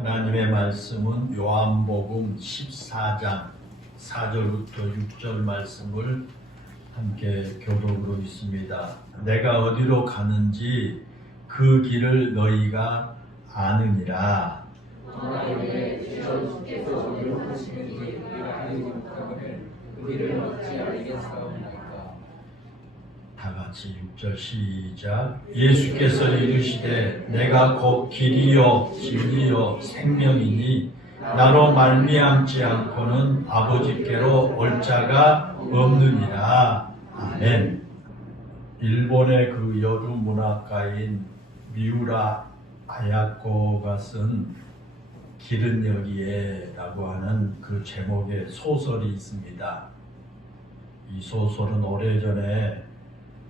하나님의 말씀은 요한복음 14장 4절부터 6절 말씀을 함께 교독으로 있습니다. 내가 어디로 가는지 그 길을 너희가 아느니라. 만일 주께서 어디로 가시는지 우리가 알지 못하거늘 그 길을 어찌 알겠사옵나이까. 다 같이 6절 시작. 예수께서 이르시되 내가 곧 길이요 진리요 생명이니 나로 말미암지 않고는 아버지께로 올 자가 없느니라. 아멘. 일본의 그 여류 문학가인 미우라 아야코가 쓴 길은 여기에라고 하는 그 제목의 소설이 있습니다. 이 소설은 오래전에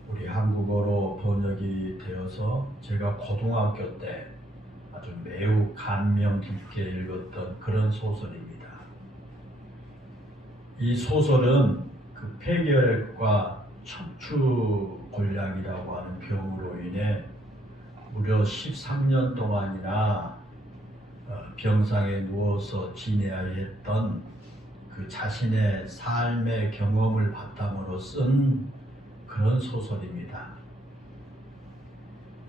우리 한국어로 번역이 되어서 제가 고등학교 때 아주 매우 감명 깊게 읽었던 그런 소설입니다. 이 소설은 그 폐결핵과 척추골량이라고 하는 병으로 인해 무려 13년 동안이나 병상에 누워서 지내야 했던 그 자신의 삶의 경험을 바탕으로 쓴 그런 소설입니다.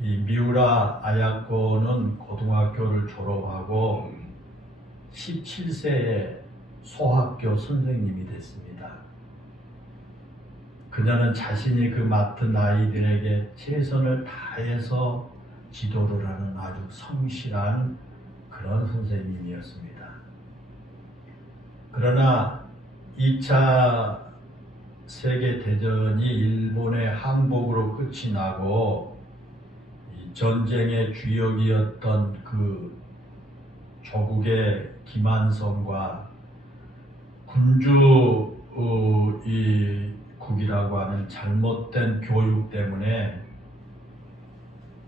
이 미우라 아야코는 고등학교를 졸업하고 17세에 소학교 선생님이 됐습니다. 그녀는 자신이 그 맡은 아이들에게 최선을 다해서 지도를 하는 아주 성실한 그런 선생님이었습니다. 그러나 2차 세계대전이 일본의 항복으로 끝이 나고 이 전쟁의 주역이었던 그 조국의 김한성과 군주국이라고 하는 잘못된 교육 때문에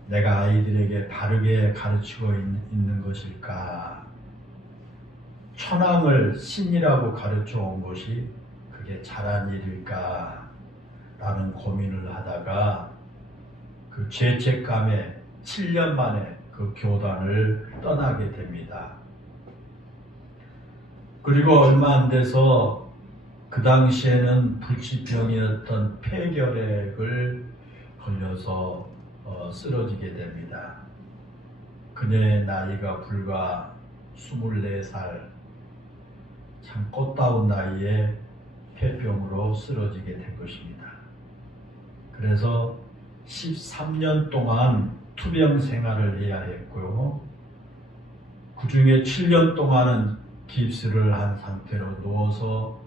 내가 아이들에게 바르게 가르치고 있는 것일까? 천황을 신이라고 가르쳐 온 것이 그게 잘한 일일까? 라는 고민을 하다가 그 죄책감에 7년 만에 그 교단을 떠나게 됩니다. 그리고 얼마 안 돼서 그 당시에는 불치병이었던 폐결핵을 걸려서 쓰러지게 됩니다. 그녀의 나이가 불과 24살, 참 꽃다운 나이에 폐병으로 쓰러지게 된 것입니다. 그래서 13년 동안 투병 생활을 해야 했고요. 그 중에 7년 동안은 깁스를 한 상태로 누워서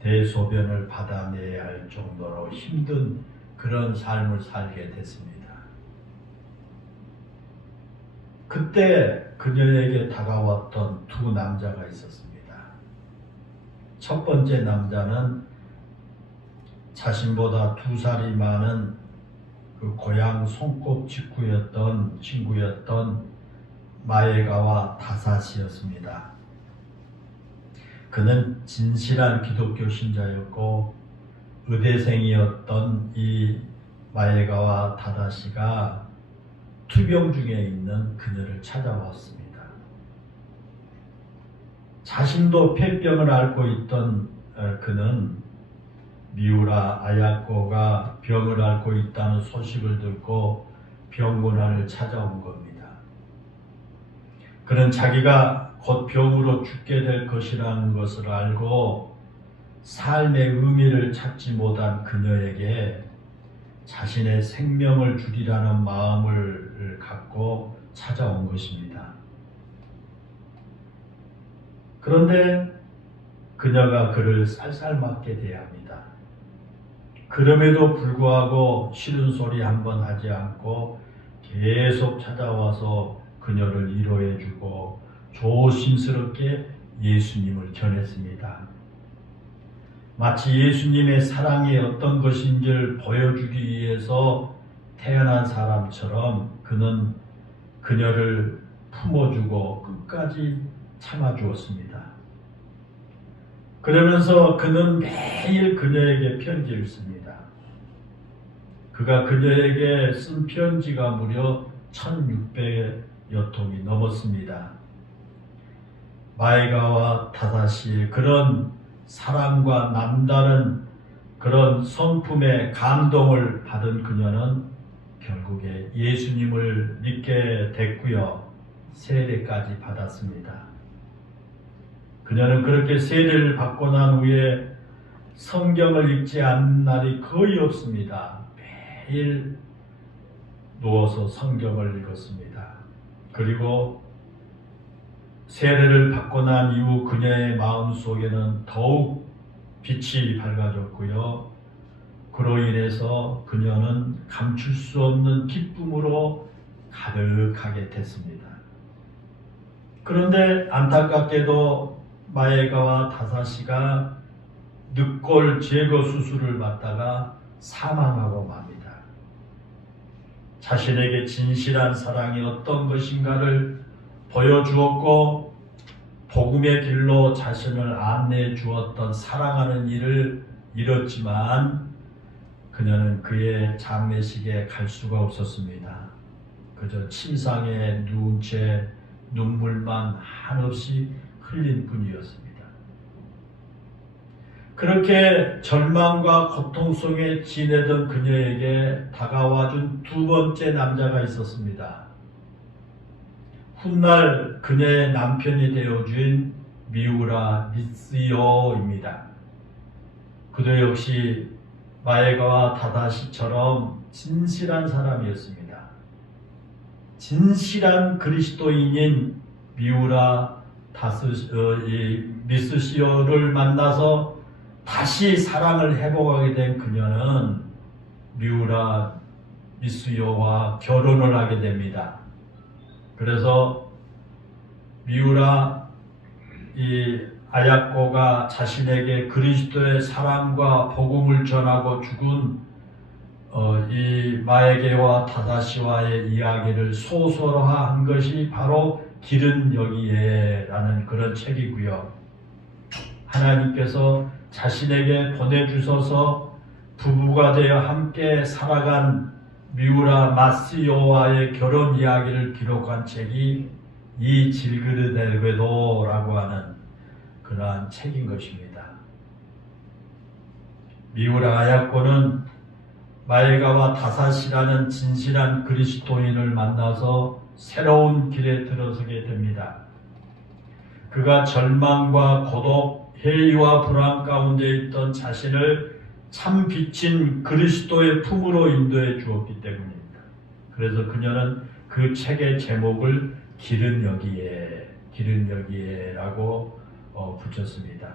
대소변을 받아내야 할 정도로 힘든 그런 삶을 살게 됐습니다. 그때 그녀에게 다가왔던 두 남자가 있었습니다. 첫 번째 남자는 자신보다 2살이 많은 그 고향 손꼽 친구였던 마에가와 다사시였습니다. 그는 진실한 기독교 신자였고 의대생이었던 이 마에가와 다다시가 투병 중에 있는 그녀를 찾아왔습니다. 자신도 폐병을 앓고 있던 그는 미우라 아야코가 병을 앓고 있다는 소식을 듣고 병문안을 찾아온 겁니다. 그는 자기가 곧 병으로 죽게 될 것이라는 것을 알고 삶의 의미를 찾지 못한 그녀에게 자신의 생명을 주리라는 마음을 갖고 찾아온 것입니다. 그런데 그녀가 그를 쌀쌀맞게 대합니다. 그럼에도 불구하고 싫은 소리 한 번 하지 않고 계속 찾아와서 그녀를 위로해주고 조심스럽게 예수님을 전했습니다. 마치 예수님의 사랑이 어떤 것인지를 보여주기 위해서 태어난 사람처럼 그는 그녀를 품어주고 끝까지 참아주었습니다. 그러면서 그는 매일 그녀에게 편지를 씁니다. 그가 그녀에게 쓴 편지가 무려 1600여 통이 넘었습니다. 마에가와 다다시의 그런 사랑과 남다른 그런 성품의 감동을 받은 그녀는 결국에 예수님을 믿게 됐고요. 세례까지 받았습니다. 그녀는 그렇게 세례를 받고 난 후에 성경을 읽지 않는 날이 거의 없습니다. 매일 누워서 성경을 읽었습니다. 그리고 세례를 받고 난 이후 그녀의 마음속에는 더욱 빛이 밝아졌고요. 그로 인해서 그녀는 감출 수 없는 기쁨으로 가득하게 됐습니다. 그런데 안타깝게도 마에가와 다사시가 늑골 제거 수술을 받다가 사망하고 맙니다. 자신에게 진실한 사랑이 어떤 것인가를 보여주었고 복음의 길로 자신을 안내해 주었던 사랑하는 일을 잃었지만 그녀는 그의 장례식에 갈 수가 없었습니다. 그저 침상에 누운 채 눈물만 한없이 흘린 뿐이었습니다. 그렇게 절망과 고통 속에 지내던 그녀에게 다가와준 두 번째 남자가 있었습니다. 훗날 그녀의 남편이 되어준 미우라 미스요입니다. 그도 역시 마에가와 다다시처럼 진실한 사람이었습니다. 진실한 그리스도인인 미우라 미스시오를 만나서 다시 사랑을 회복하게 된 그녀는 미우라 미스요와 결혼을 하게 됩니다. 그래서 미우라 아야코가 자신에게 그리스도의 사랑과 복음을 전하고 죽은 이 마에게와 다다시와의 이야기를 소설화한 것이 바로 길은 여기에라는 그런 책이고요. 하나님께서 자신에게 보내주셔서 부부가 되어 함께 살아간 미우라 마스요와의 결혼 이야기를 기록한 책이 이 질그릇에게도라고 하는 그러한 책인 것입니다. 미우라 아야코는 마에가와 다사시라는 진실한 그리스도인을 만나서 새로운 길에 들어서게 됩니다. 그가 절망과 고독, 해이와 불안 가운데 있던 자신을 참 빛인 그리스도의 품으로 인도해 주었기 때문입니다. 그래서 그녀는 그 책의 제목을 길은 여기에라고 붙였습니다.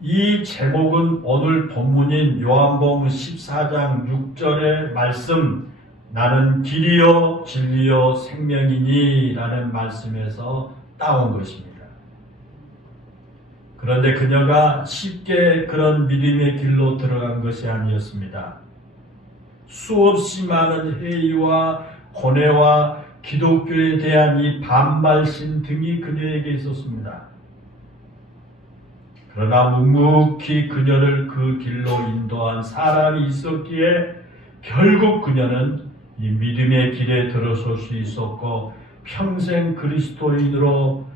이 제목은 오늘 본문인 요한복음 14장 6절의 말씀 나는 길이요 진리요 생명이니 라는 말씀에서 따온 것입니다. 그런데 그녀가 쉽게 그런 믿음의 길로 들어간 것이 아니었습니다. 수없이 많은 회의와 고뇌와 기독교에 대한 이 반발심 등이 그녀에게 있었습니다. 그러나 묵묵히 그녀를 그 길로 인도한 사람이 있었기에 결국 그녀는 이 믿음의 길에 들어설 수 있었고 평생 그리스도인으로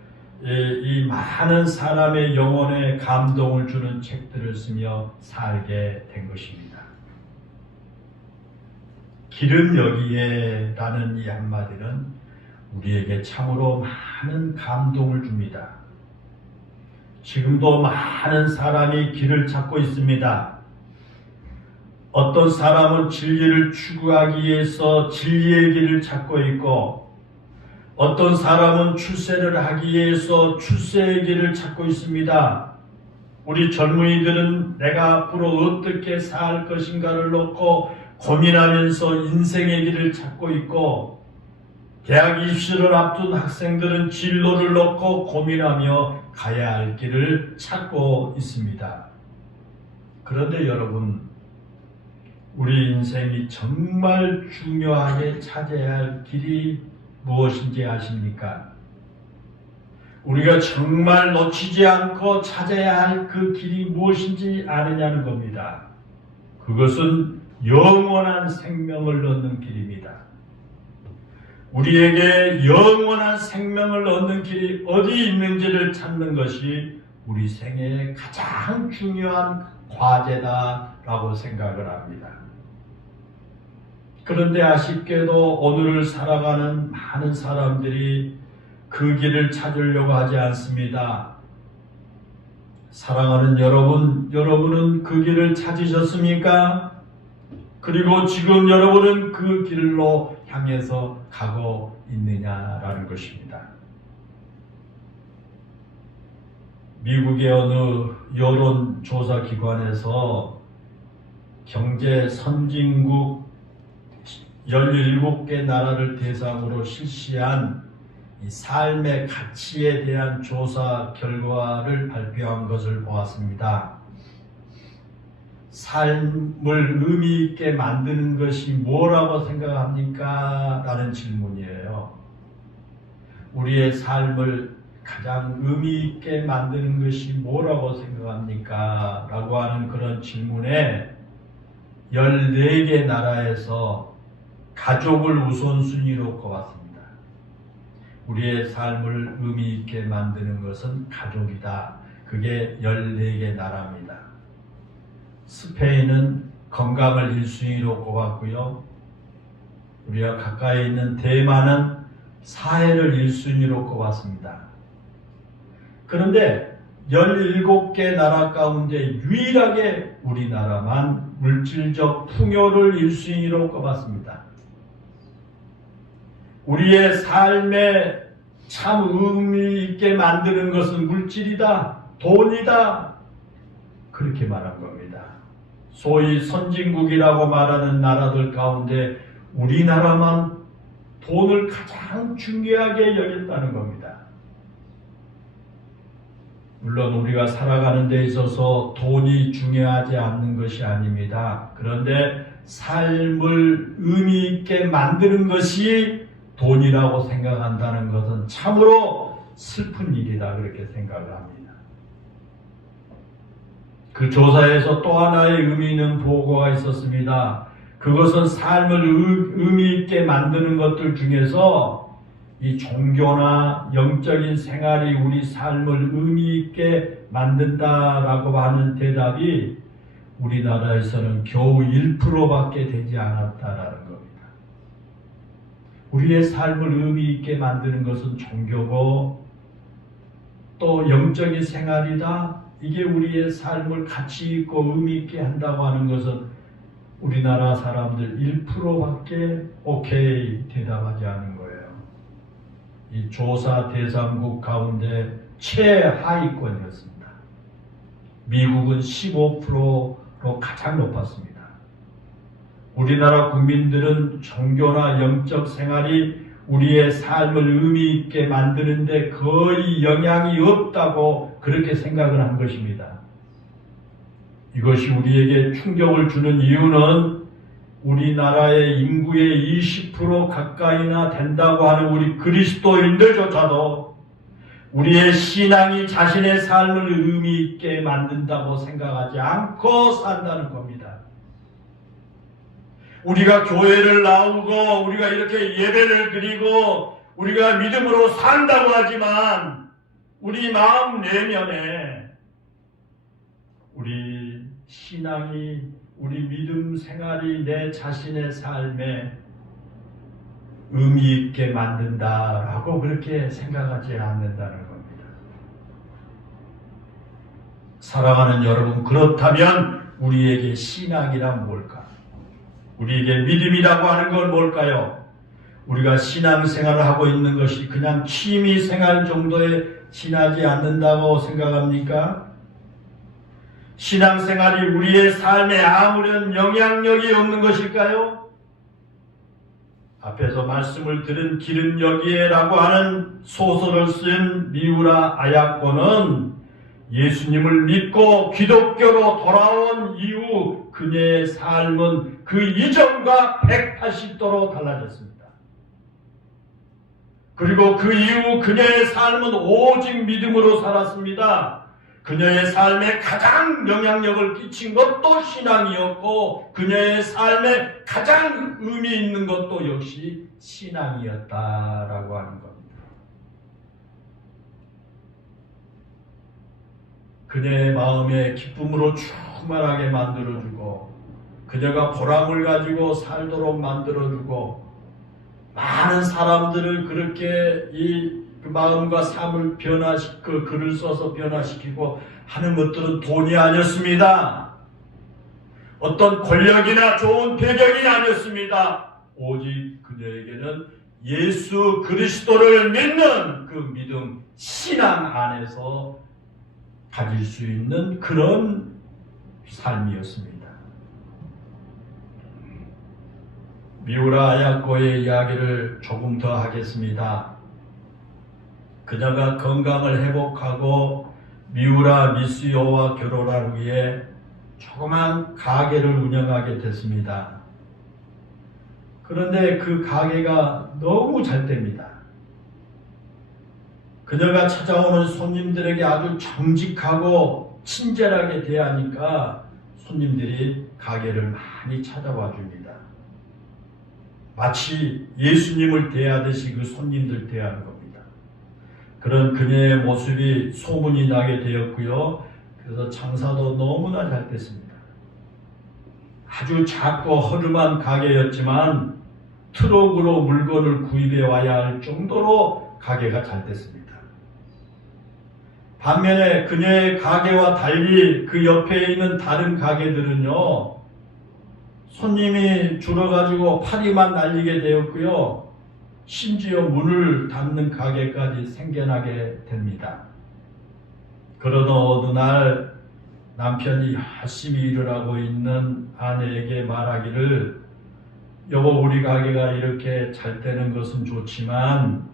이 많은 사람의 영혼에 감동을 주는 책들을 쓰며 살게 된 것입니다. 길은 여기에 라는 이 한마디는 우리에게 참으로 많은 감동을 줍니다. 지금도 많은 사람이 길을 찾고 있습니다. 어떤 사람은 진리를 추구하기 위해서 진리의 길을 찾고 있고 어떤 사람은 출세를 하기 위해서 출세의 길을 찾고 있습니다. 우리 젊은이들은 내가 앞으로 어떻게 살 것인가를 놓고 고민하면서 인생의 길을 찾고 있고 대학 입시를 앞둔 학생들은 진로를 놓고 고민하며 가야 할 길을 찾고 있습니다. 그런데 여러분, 우리 인생이 정말 중요하게 찾아야 할 길이 무엇인지 아십니까? 우리가 정말 놓치지 않고 찾아야 할 그 길이 무엇인지 아느냐는 겁니다. 그것은 영원한 생명을 얻는 길입니다. 우리에게 영원한 생명을 얻는 길이 어디 있는지를 찾는 것이 우리 생애의 가장 중요한 과제다라고 생각을 합니다. 그런데 아쉽게도 오늘을 살아가는 많은 사람들이 그 길을 찾으려고 하지 않습니다. 사랑하는 여러분, 여러분은 그 길을 찾으셨습니까? 그리고 지금 여러분은 그 길로 향해서 가고 있느냐라는 것입니다. 미국의 어느 여론조사기관에서 경제 선진국 17개 나라를 대상으로 실시한 이 삶의 가치에 대한 조사 결과를 발표한 것을 보았습니다. 삶을 의미 있게 만드는 것이 뭐라고 생각합니까? 라는 질문이에요. 우리의 삶을 가장 의미 있게 만드는 것이 뭐라고 생각합니까? 라고 하는 그런 질문에 14개 나라에서 가족을 우선순위로 꼽았습니다. 우리의 삶을 의미 있게 만드는 것은 가족이다. 그게 14개 나라입니다. 스페인은 건강을 1순위로 꼽았고요. 우리가 가까이 있는 대만은 사회를 1순위로 꼽았습니다. 그런데 17개 나라 가운데 유일하게 우리나라만 물질적 풍요를 1순위로 꼽았습니다. 우리의 삶에 참 의미 있게 만드는 것은 물질이다, 돈이다, 그렇게 말한 겁니다. 소위 선진국이라고 말하는 나라들 가운데 우리나라만 돈을 가장 중요하게 여겼다는 겁니다. 물론 우리가 살아가는 데 있어서 돈이 중요하지 않는 것이 아닙니다. 그런데 삶을 의미 있게 만드는 것이 돈이라고 생각한다는 것은 참으로 슬픈 일이다, 그렇게 생각을 합니다. 그 조사에서 또 하나의 의미 있는 보고가 있었습니다. 그것은 삶을 의미 있게 만드는 것들 중에서 이 종교나 영적인 생활이 우리 삶을 의미 있게 만든다라고 하는 대답이 우리나라에서는 겨우 1%밖에 되지 않았다라는 겁니다. 우리의 삶을 의미 있게 만드는 것은 종교고 또 영적인 생활이다. 이게 우리의 삶을 가치 있고 의미 있게 한다고 하는 것은 우리나라 사람들 1%밖에 오케이 대답하지 않은 거예요. 이 조사 대상국 가운데 최하위권이었습니다. 미국은 15%로 가장 높았습니다. 우리나라 국민들은 종교나 영적 생활이 우리의 삶을 의미 있게 만드는데 거의 영향이 없다고 그렇게 생각을 한 것입니다. 이것이 우리에게 충격을 주는 이유는 우리나라의 인구의 20% 가까이나 된다고 하는 우리 그리스도인들조차도 우리의 신앙이 자신의 삶을 의미 있게 만든다고 생각하지 않고 산다는 겁니다. 우리가 교회를 나오고 우리가 이렇게 예배를 드리고 우리가 믿음으로 산다고 하지만 우리 마음 내면에 우리 신앙이, 우리 믿음 생활이 내 자신의 삶에 의미 있게 만든다라고 그렇게 생각하지 않는다는 겁니다. 사랑하는 여러분, 그렇다면 우리에게 신앙이란 뭘까? 우리에게 믿음이라고 하는 건 뭘까요? 우리가 신앙생활을 하고 있는 것이 그냥 취미생활 정도에 지나지 않는다고 생각합니까? 신앙생활이 우리의 삶에 아무런 영향력이 없는 것일까요? 앞에서 말씀을 들은 길은 여기에라고 하는 소설을 쓴 미우라 아야코는 예수님을 믿고 기독교로 돌아온 이후 그녀의 삶은 그 이전과 180도로 달라졌습니다. 그리고 그 이후 그녀의 삶은 오직 믿음으로 살았습니다. 그녀의 삶에 가장 영향력을 끼친 것도 신앙이었고 그녀의 삶에 가장 의미 있는 것도 역시 신앙이었다라고 하는 겁니다. 그녀의 마음에 기쁨으로 충만하게 만들어주고 그녀가 보람을 가지고 살도록 만들어주고 많은 사람들을 그렇게 그 마음과 삶을 변화시키고 글을 써서 변화시키고 하는 것들은 돈이 아니었습니다. 어떤 권력이나 좋은 배경이 아니었습니다. 오직 그녀에게는 예수 그리스도를 믿는 그 믿음, 신앙 안에서 가질 수 있는 그런 삶이었습니다. 미우라 아야코의 이야기를 조금 더 하겠습니다. 그녀가 건강을 회복하고 미우라 미스요와 결혼한 후에 조그만 가게를 운영하게 됐습니다. 그런데 그 가게가 너무 잘 됩니다. 그녀가 찾아오는 손님들에게 아주 정직하고 친절하게 대하니까 손님들이 가게를 많이 찾아와 줍니다. 마치 예수님을 대하듯이 그 손님들 대하는 겁니다. 그런 그녀의 모습이 소문이 나게 되었고요. 그래서 장사도 너무나 잘 됐습니다. 아주 작고 허름한 가게였지만 트럭으로 물건을 구입해 와야 할 정도로 가게가 잘 됐습니다. 반면에 그녀의 가게와 달리 그 옆에 있는 다른 가게들은요, 손님이 줄어가지고 파리만 날리게 되었고요. 심지어 문을 닫는 가게까지 생겨나게 됩니다. 그러던 어느 날 남편이 열심히 일을 하고 있는 아내에게 말하기를 여보, 우리 가게가 이렇게 잘 되는 것은 좋지만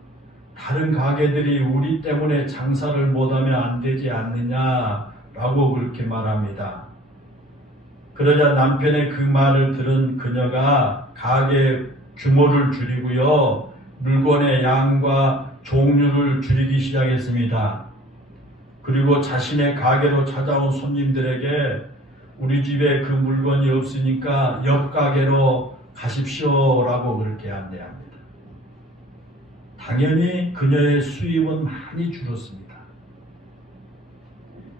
다른 가게들이 우리 때문에 장사를 못하면 안 되지 않느냐라고 그렇게 말합니다. 그러자 남편의 그 말을 들은 그녀가 가게 규모를 줄이고요. 물건의 양과 종류를 줄이기 시작했습니다. 그리고 자신의 가게로 찾아온 손님들에게 우리 집에 그 물건이 없으니까 옆 가게로 가십시오라고 그렇게 안내합니다. 당연히 그녀의 수입은 많이 줄었습니다.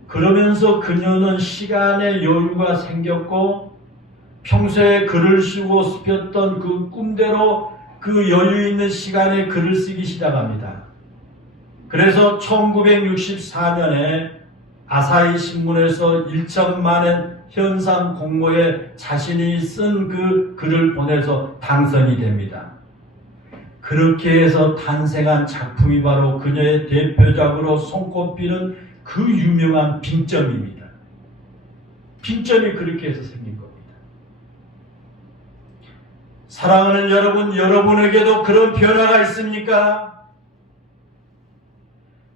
그러면서 그녀는 시간의 여유가 생겼고 평소에 글을 쓰고 싶었던 그 꿈대로 그 여유 있는 시간에 글을 쓰기 시작합니다. 그래서 1964년에 아사히 신문에서 1천만엔 현상 공모에 자신이 쓴 그 글을 보내서 당선이 됩니다. 그렇게 해서 탄생한 작품이 바로 그녀의 대표작으로 손꼽히는 그 유명한 빙점입니다. 빙점이 그렇게 해서 생긴 겁니다. 사랑하는 여러분, 여러분에게도 그런 변화가 있습니까?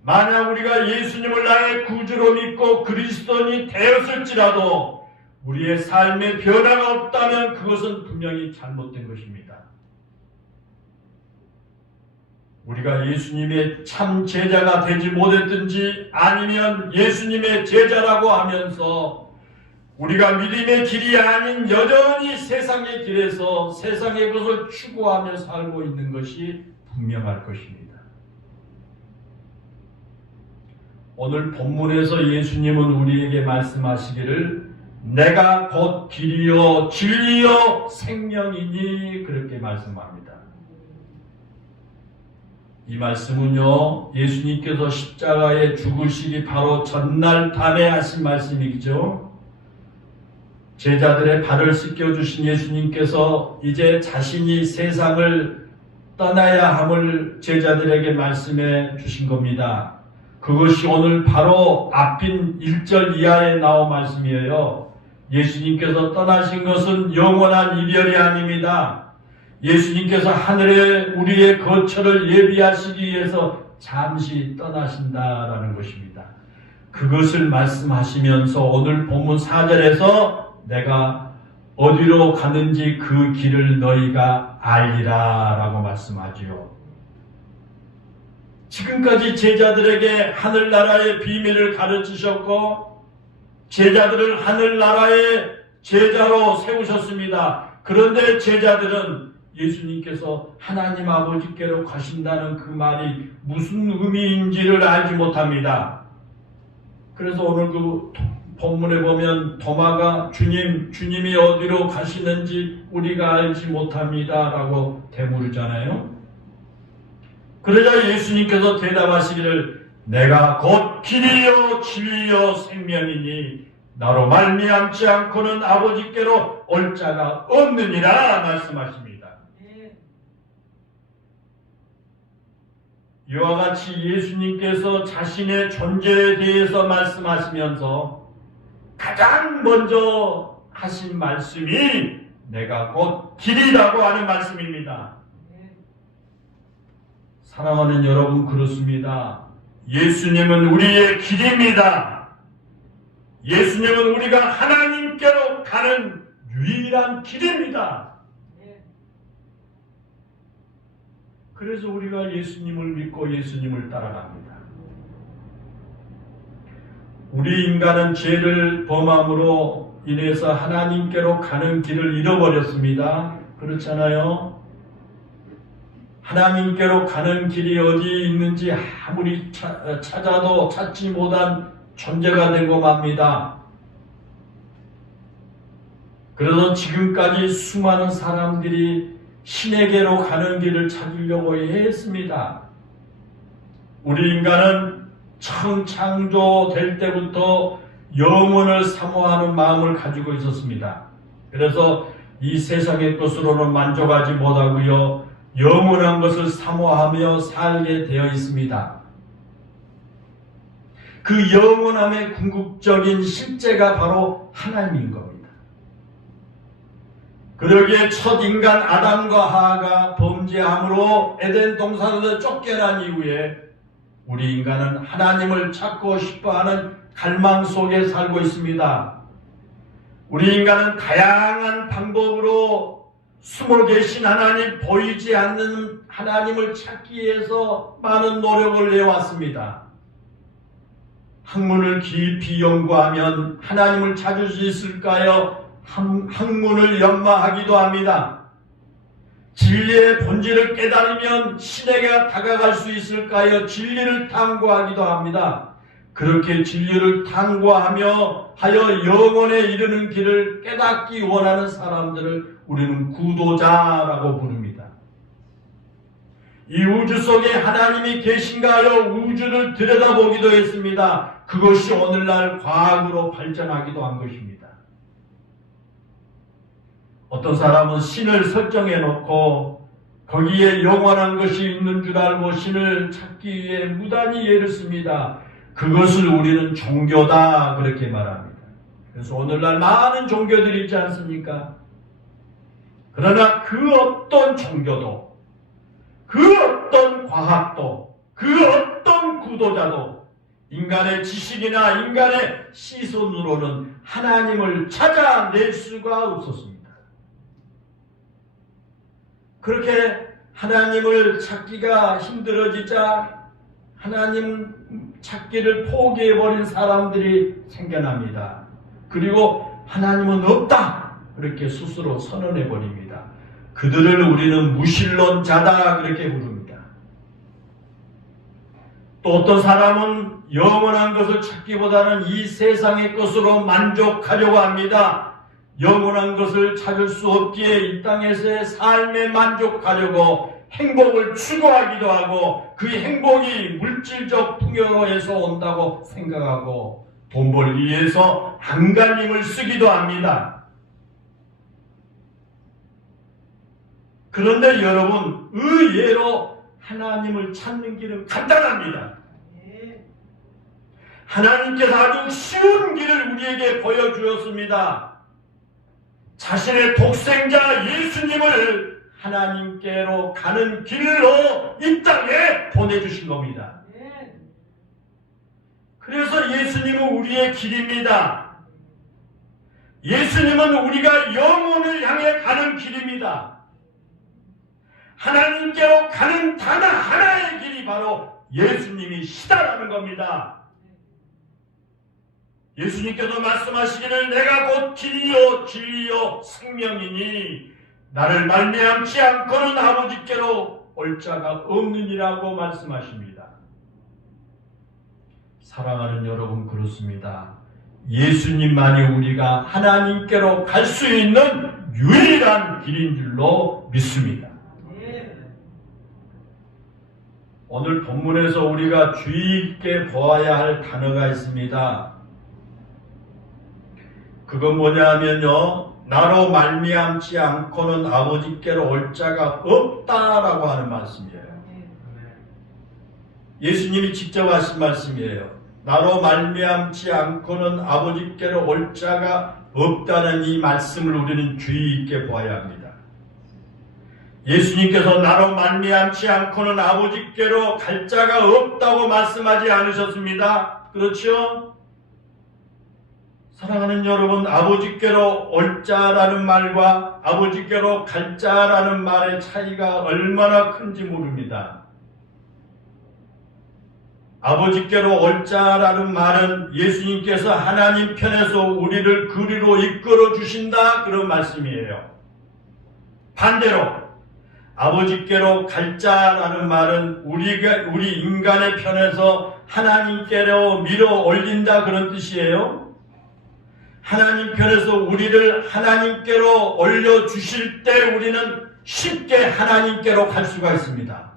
만약 우리가 예수님을 나의 구주로 믿고 그리스도인이 되었을지라도 우리의 삶에 변화가 없다면 그것은 분명히 잘못된 것입니다. 우리가 예수님의 참 제자가 되지 못했든지 아니면 예수님의 제자라고 하면서 우리가 믿음의 길이 아닌 여전히 세상의 길에서 세상의 것을 추구하며 살고 있는 것이 분명할 것입니다. 오늘 본문에서 예수님은 우리에게 말씀하시기를 내가 곧 길이요 진리요 생명이니 그렇게 말씀합니다. 이 말씀은요, 예수님께서 십자가에 죽으시기 바로 전날 밤에 하신 말씀이죠. 제자들의 발을 씻겨주신 예수님께서 이제 자신이 세상을 떠나야 함을 제자들에게 말씀해 주신 겁니다. 그것이 오늘 바로 앞인 1절 이하에 나온 말씀이에요. 예수님께서 떠나신 것은 영원한 이별이 아닙니다. 예수님께서 하늘에 우리의 거처를 예비하시기 위해서 잠시 떠나신다라는 것입니다. 그것을 말씀하시면서 오늘 본문 4절에서 내가 어디로 가는지 그 길을 너희가 알리라 라고 말씀하지요. 지금까지 제자들에게 하늘나라의 비밀을 가르치셨고 제자들을 하늘나라의 제자로 세우셨습니다. 그런데 제자들은 예수님께서 하나님 아버지께로 가신다는 그 말이 무슨 의미인지를 알지 못합니다. 그래서 오늘 그 본문에 보면 도마가 주님이 어디로 가시는지 우리가 알지 못합니다 라고 되물잖아요. 그러자 예수님께서 대답하시기를 내가 곧 길이요 진리요 생명이니 나로 말미암지 않고는 아버지께로 올 자가 없느니라 말씀하십니다. 이와 같이 예수님께서 자신의 존재에 대해서 말씀하시면서 가장 먼저 하신 말씀이 내가 곧 길이라고 하는 말씀입니다. 사랑하는 여러분, 그렇습니다. 예수님은 우리의 길입니다. 예수님은 우리가 하나님께로 가는 유일한 길입니다. 그래서 우리가 예수님을 믿고 예수님을 따라갑니다. 우리 인간은 죄를 범함으로 인해서 하나님께로 가는 길을 잃어버렸습니다. 그렇잖아요. 하나님께로 가는 길이 어디 있는지 아무리 찾아도 찾지 못한 존재가 되고 맙니다. 그래서 지금까지 수많은 사람들이 신에게로 가는 길을 찾으려고 했습니다. 우리 인간은 처음 창조될 때부터 영혼을 사모하는 마음을 가지고 있었습니다. 그래서 이 세상의 것으로는 만족하지 못하고요, 영원한 것을 사모하며 살게 되어 있습니다. 그 영원함의 궁극적인 실제가 바로 하나님인 겁니다. 그러기에 첫 인간 아담과 하와가 범죄함으로 에덴 동산에서 쫓겨난 이후에 우리 인간은 하나님을 찾고 싶어하는 갈망 속에 살고 있습니다. 우리 인간은 다양한 방법으로 숨어 계신 하나님, 보이지 않는 하나님을 찾기 위해서 많은 노력을 내왔습니다. 학문을 깊이 연구하면 하나님을 찾을 수 있을까요? 학문을 연마하기도 합니다. 진리의 본질을 깨달으면 신에게 다가갈 수 있을까요? 진리를 탐구하기도 합니다. 그렇게 진리를 탐구하며 하여 영혼에 이르는 길을 깨닫기 원하는 사람들을 우리는 구도자라고 부릅니다. 이 우주 속에 하나님이 계신가 하여 우주를 들여다보기도 했습니다. 그것이 오늘날 과학으로 발전하기도 한 것입니다. 어떤 사람은 신을 설정해 놓고 거기에 영원한 것이 있는 줄 알고 신을 찾기 위해 무단히 예를 씁니다. 그것을 우리는 종교다 그렇게 말합니다. 그래서 오늘날 많은 종교들이 있지 않습니까? 그러나 그 어떤 종교도, 그 어떤 과학도, 그 어떤 구도자도 인간의 지식이나 인간의 시선으로는 하나님을 찾아낼 수가 없었습니다. 그렇게 하나님을 찾기가 힘들어지자 하나님 찾기를 포기해버린 사람들이 생겨납니다. 그리고 하나님은 없다 그렇게 스스로 선언해버립니다. 그들을 우리는 무신론자다 그렇게 부릅니다. 또 어떤 사람은 영원한 것을 찾기보다는 이 세상의 것으로 만족하려고 합니다. 영원한 것을 찾을 수 없기에 이 땅에서의 삶에 만족하려고 행복을 추구하기도 하고 그 행복이 물질적 풍요에서 온다고 생각하고 돈 벌기 위해서 안간힘을 쓰기도 합니다. 그런데 여러분, 의외로 하나님을 찾는 길은 간단합니다. 하나님께서 아주 쉬운 길을 우리에게 보여주었습니다. 자신의 독생자 예수님을 하나님께로 가는 길로 이 땅에 보내주신 겁니다. 그래서 예수님은 우리의 길입니다. 예수님은 우리가 영혼을 향해 가는 길입니다. 하나님께로 가는 단 하나의 길이 바로 예수님이 시다라는 겁니다. 예수님께서 말씀하시기를 내가 곧 길이요 진리요 생명이니 나를 말미암지 않고는 아버지께로 올 자가 없느니라고 말씀하십니다. 사랑하는 여러분, 그렇습니다. 예수님만이 우리가 하나님께로 갈 수 있는 유일한 길인 줄로 믿습니다. 오늘 본문에서 우리가 주의 깊게 보아야 할 단어가 있습니다. 그건 뭐냐 하면요, 나로 말미암지 않고는 아버지께로 올 자가 없다라고 하는 말씀이에요. 예수님이 직접 하신 말씀이에요. 나로 말미암지 않고는 아버지께로 올 자가 없다는 이 말씀을 우리는 주의 있게 보아야 합니다. 예수님께서 나로 말미암지 않고는 아버지께로 갈 자가 없다고 말씀하지 않으셨습니다. 그렇죠? 사랑하는 여러분, 아버지께로 올 자라는 말과 아버지께로 갈 자라는 말의 차이가 얼마나 큰지 모릅니다. 아버지께로 올 자라는 말은 예수님께서 하나님 편에서 우리를 그리로 이끌어 주신다, 그런 말씀이에요. 반대로 아버지께로 갈 자라는 말은 우리 인간의 편에서 하나님께로 밀어 올린다, 그런 뜻이에요. 하나님 편에서 우리를 하나님께로 올려주실 때 우리는 쉽게 하나님께로 갈 수가 있습니다.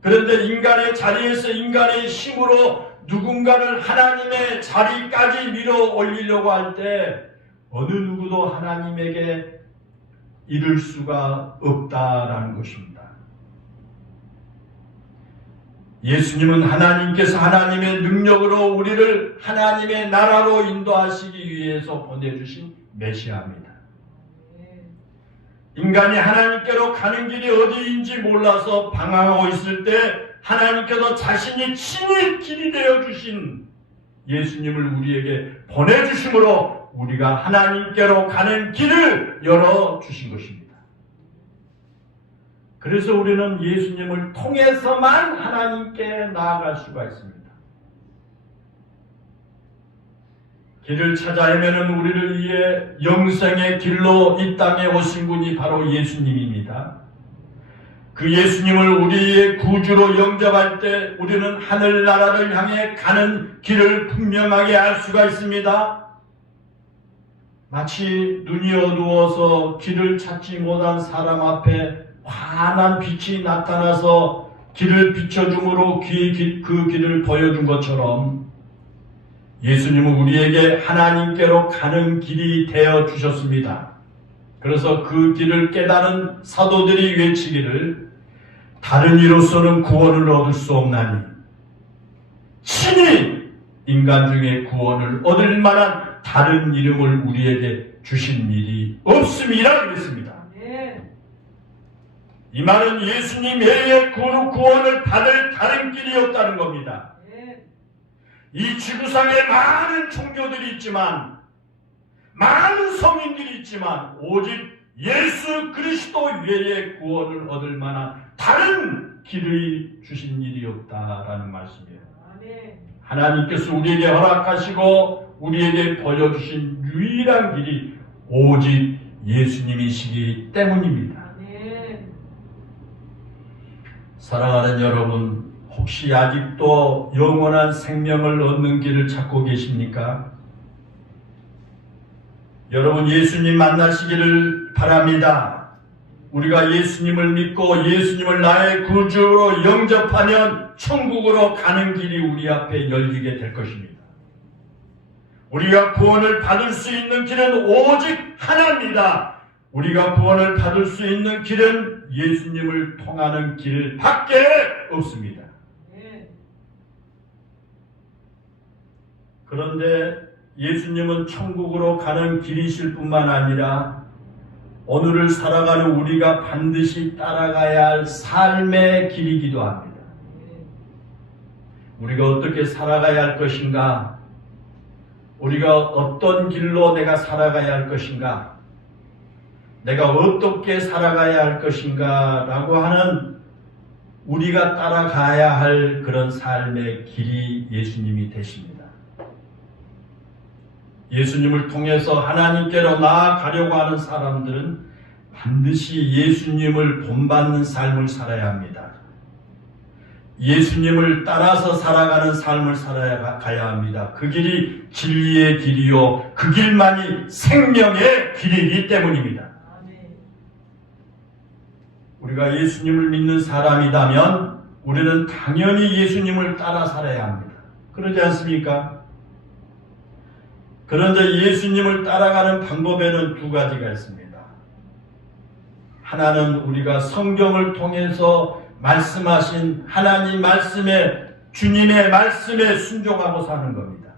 그런데 인간의 자리에서 인간의 힘으로 누군가를 하나님의 자리까지 밀어 올리려고 할 때 어느 누구도 하나님에게 이룰 수가 없다라는 것입니다. 예수님은 하나님께서 하나님의 능력으로 우리를 하나님의 나라로 인도하시기 위해서 보내주신 메시아입니다. 인간이 하나님께로 가는 길이 어디인지 몰라서 방황하고 있을 때 하나님께서 자신이 친히 길이 되어주신 예수님을 우리에게 보내주심으로 우리가 하나님께로 가는 길을 열어주신 것입니다. 그래서 우리는 예수님을 통해서만 하나님께 나아갈 수가 있습니다. 길을 찾아 헤매는 우리를 위해 영생의 길로 이 땅에 오신 분이 바로 예수님입니다. 그 예수님을 우리의 구주로 영접할 때 우리는 하늘나라를 향해 가는 길을 분명하게 알 수가 있습니다. 마치 눈이 어두워서 길을 찾지 못한 사람 앞에 환한 빛이 나타나서 길을 비춰줌으로 그 길을 보여준 것처럼 예수님은 우리에게 하나님께로 가는 길이 되어 주셨습니다. 그래서 그 길을 깨달은 사도들이 외치기를 다른 이로서는 구원을 얻을 수 없나니 친히 인간 중에 구원을 얻을 만한 다른 이름을 우리에게 주신 일이 없음이라 그랬습니다. 이 말은 예수님 외에 구원을 받을 다른 길이 없다는 겁니다. 이 지구상에 많은 종교들이 있지만, 많은 성인들이 있지만 오직 예수 그리스도 외에 구원을 얻을 만한 다른 길을 주신 일이 없다라는 말씀이에요. 하나님께서 우리에게 허락하시고 우리에게 보여주신 유일한 길이 오직 예수님이시기 때문입니다. 사랑하는 여러분, 혹시 아직도 영원한 생명을 얻는 길을 찾고 계십니까? 여러분, 예수님 만나시기를 바랍니다. 우리가 예수님을 믿고 예수님을 나의 구주로 영접하면 천국으로 가는 길이 우리 앞에 열리게 될 것입니다. 우리가 구원을 받을 수 있는 길은 오직 하나입니다. 우리가 구원을 받을 수 있는 길은 예수님을 통하는 길밖에 없습니다. 그런데 예수님은 천국으로 가는 길이실 뿐만 아니라 오늘을 살아가는 우리가 반드시 따라가야 할 삶의 길이기도 합니다. 우리가 어떻게 살아가야 할 것인가? 우리가 어떤 길로 내가 살아가야 할 것인가? 내가 어떻게 살아가야 할 것인가? 라고 하는 우리가 따라가야 할 그런 삶의 길이 예수님이 되십니다. 예수님을 통해서 하나님께로 나아가려고 하는 사람들은 반드시 예수님을 본받는 삶을 살아야 합니다. 예수님을 따라서 살아가는 삶을 살아가야 합니다. 그 길이 진리의 길이요, 그 길만이 생명의 길이기 때문입니다. 우리가 예수님을 믿는 사람이라면 우리는 당연히 예수님을 따라 살아야 합니다. 그러지 않습니까? 그런데 예수님을 따라가는 방법에는 두 가지가 있습니다. 하나는 우리가 성경을 통해서 말씀하신 하나님 말씀에, 주님의 말씀에 순종하고 사는 겁니다.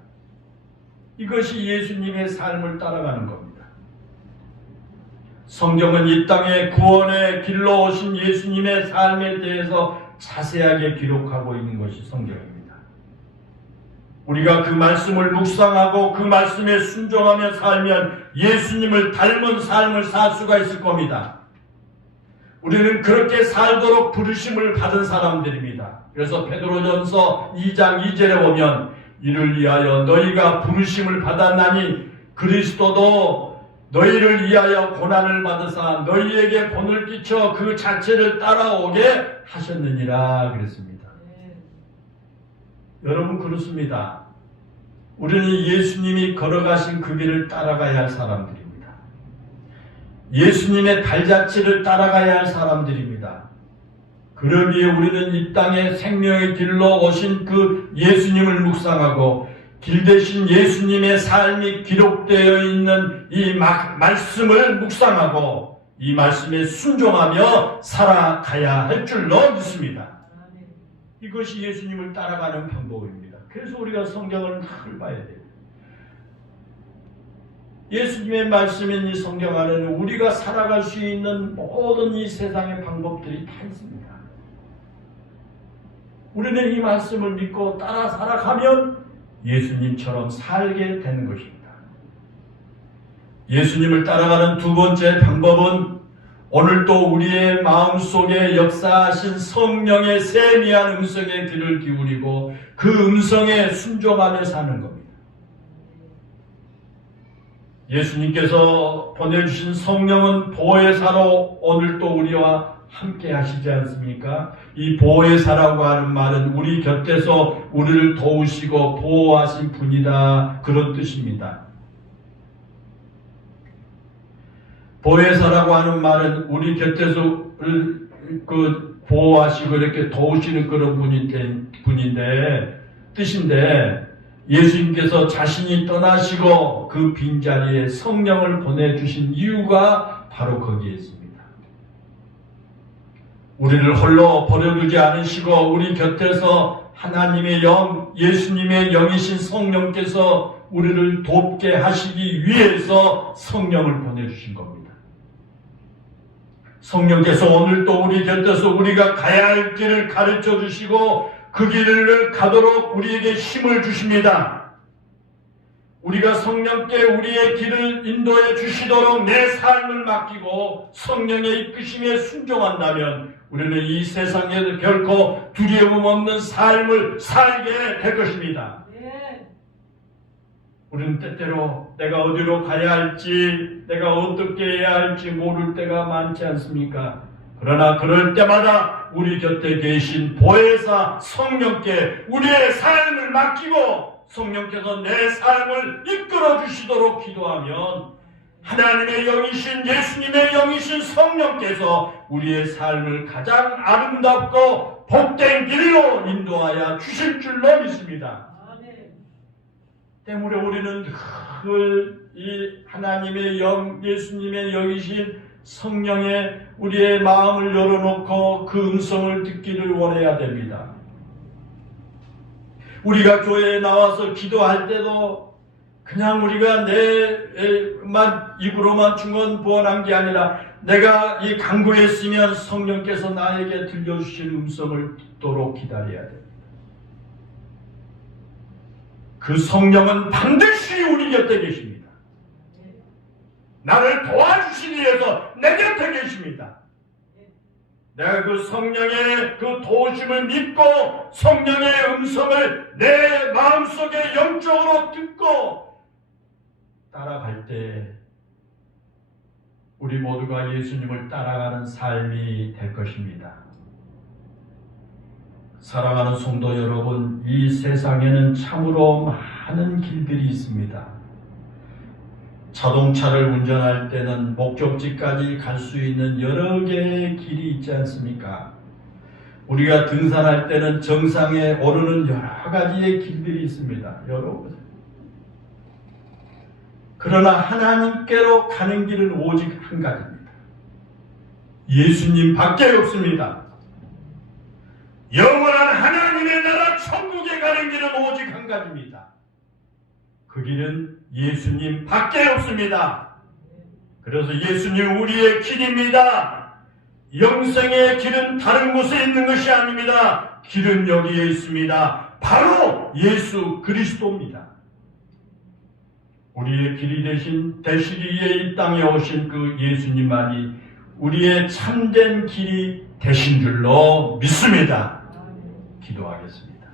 이것이 예수님의 삶을 따라가는 겁니다. 성경은 이 땅에 구원의 길로 오신 예수님의 삶에 대해서 자세하게 기록하고 있는 것이 성경입니다. 우리가 그 말씀을 묵상하고 그 말씀에 순종하며 살면 예수님을 닮은 삶을 살 수가 있을 겁니다. 우리는 그렇게 살도록 부르심을 받은 사람들입니다. 그래서 베드로전서 2장 2절에 보면 이를 위하여 너희가 부르심을 받았나니 그리스도도 너희를 위하여 고난을 받으사 너희에게 본을 끼쳐 그 자체를 따라오게 하셨느니라 그랬습니다. 여러분 그렇습니다. 우리는 예수님이 걸어가신 그 길을 따라가야 할 사람들입니다. 예수님의 발자취를 따라가야 할 사람들입니다. 그러기에 우리는 이 땅에 생명의 길로 오신 그 예수님을 묵상하고 길 대신 예수님의 삶이 기록되어 있는 이 말씀을 묵상하고 이 말씀에 순종하며 살아가야 할 줄로 믿습니다. 이것이 예수님을 따라가는 방법입니다. 그래서 우리가 성경을 늘 봐야 돼요. 예수님의 말씀인 이 성경 안에는 우리가 살아갈 수 있는 모든 이 세상의 방법들이 다 있습니다. 우리는 이 말씀을 믿고 따라 살아가면 예수님처럼 살게 되는 것입니다. 예수님을 따라가는 두 번째 방법은 오늘도 우리의 마음속에 역사하신 성령의 세미한 음성에 귀를 기울이고 그 음성에 순종하며 사는 겁니다. 예수님께서 보내주신 성령은 보혜사로 오늘도 우리와 함께 하시지 않습니까? 이 보혜사라고 하는 말은 우리 곁에서 우리를 도우시고 보호하신 분이다, 그런 뜻입니다. 보혜사라고 하는 말은 우리 곁에서 보호하시고 이렇게 도우시는 그런 뜻인데 예수님께서 자신이 떠나시고 그 빈자리에 성령을 보내주신 이유가 바로 거기에 있습니다. 우리를 홀로 버려두지 않으시고 우리 곁에서 하나님의 영, 예수님의 영이신 성령께서 우리를 돕게 하시기 위해서 성령을 보내주신 겁니다. 성령께서 오늘도 우리 곁에서 우리가 가야 할 길을 가르쳐 주시고 그 길을 가도록 우리에게 힘을 주십니다. 우리가 성령께 우리의 길을 인도해 주시도록 내 삶을 맡기고 성령의 이끄심에 순종한다면 우리는 이 세상에 결코 두려움 없는 삶을 살게 될 것입니다. 우리는 때때로 내가 어디로 가야 할지, 내가 어떻게 해야 할지 모를 때가 많지 않습니까? 그러나 그럴 때마다 우리 곁에 계신 보혜사 성령께 우리의 삶을 맡기고 성령께서 내 삶을 이끌어 주시도록 기도하면 하나님의 영이신 예수님의 영이신 성령께서 우리의 삶을 가장 아름답고 복된 길로 인도하여 주실 줄로 믿습니다. 때문에 우리는 늘 이 하나님의 영, 예수님의 영이신 성령에 우리의 마음을 열어놓고 그 음성을 듣기를 원해야 됩니다. 우리가 교회에 나와서 기도할 때도 그냥 우리가 입으로만 중언부언한 게 아니라 내가 이 간구했으면 성령께서 나에게 들려주실 음성을 듣도록 기다려야 됩니다. 그 성령은 반드시 우리 곁에 계십니다. 나를 도와주시기 위해서 내 곁에 계십니다. 내가 그 성령의 그 도우심을 믿고 성령의 음성을 내 마음속에 영적으로 듣고 따라갈 때 우리 모두가 예수님을 따라가는 삶이 될 것입니다. 사랑하는 성도 여러분, 이 세상에는 참으로 많은 길들이 있습니다. 자동차를 운전할 때는 목적지까지 갈 수 있는 여러 개의 길이 있지 않습니까? 우리가 등산할 때는 정상에 오르는 여러 가지의 길들이 있습니다. 여러분. 그러나 하나님께로 가는 길은 오직 한 가지입니다. 예수님 밖에 없습니다. 영원한 하나님의 나라 천국에 가는 길은 오직 한 가지입니다. 그 길은 예수님 밖에 없습니다. 그래서 예수님 우리의 길입니다. 영생의 길은 다른 곳에 있는 것이 아닙니다. 길은 여기에 있습니다. 바로 예수 그리스도입니다. 우리의 길이 되신 대시리에 이 땅에 오신 그 예수님만이 우리의 참된 길이 되신 줄로 믿습니다. 기도하겠습니다.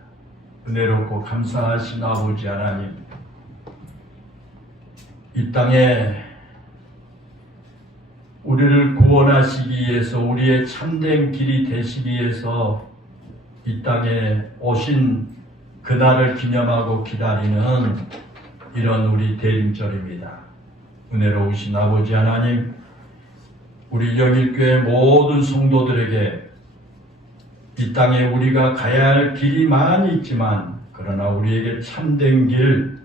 은혜롭고 감사하신 아버지 하나님, 이 땅에 우리를 구원하시기 위해서 우리의 참된 길이 되시기 위해서 이 땅에 오신 그날을 기념하고 기다리는 이런 우리 대림절입니다. 은혜로우신 아버지 하나님, 우리 영일교회 모든 성도들에게 이 땅에 우리가 가야 할 길이 많이 있지만 그러나 우리에게 참된 길,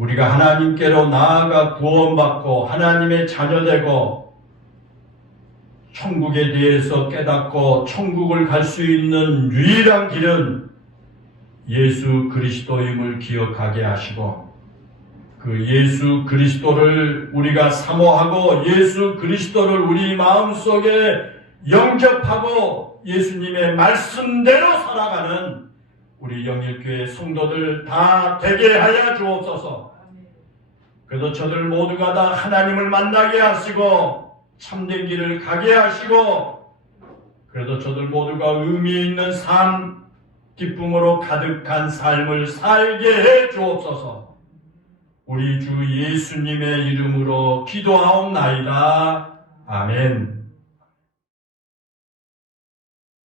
우리가 하나님께로 나아가 구원받고 하나님의 자녀되고 천국에 대해서 깨닫고 천국을 갈 수 있는 유일한 길은 예수 그리스도임을 기억하게 하시고 그 예수 그리스도를 우리가 사모하고 예수 그리스도를 우리 마음속에 영접하고 예수님의 말씀대로 살아가는 우리 영일교회 성도들 다 되게 하여 주옵소서. 그래도 저들 모두가 다 하나님을 만나게 하시고 참된 길을 가게 하시고 그래도 저들 모두가 의미 있는 삶, 기쁨으로 가득한 삶을 살게 해 주옵소서. 우리 주 예수님의 이름으로 기도하옵나이다. 아멘.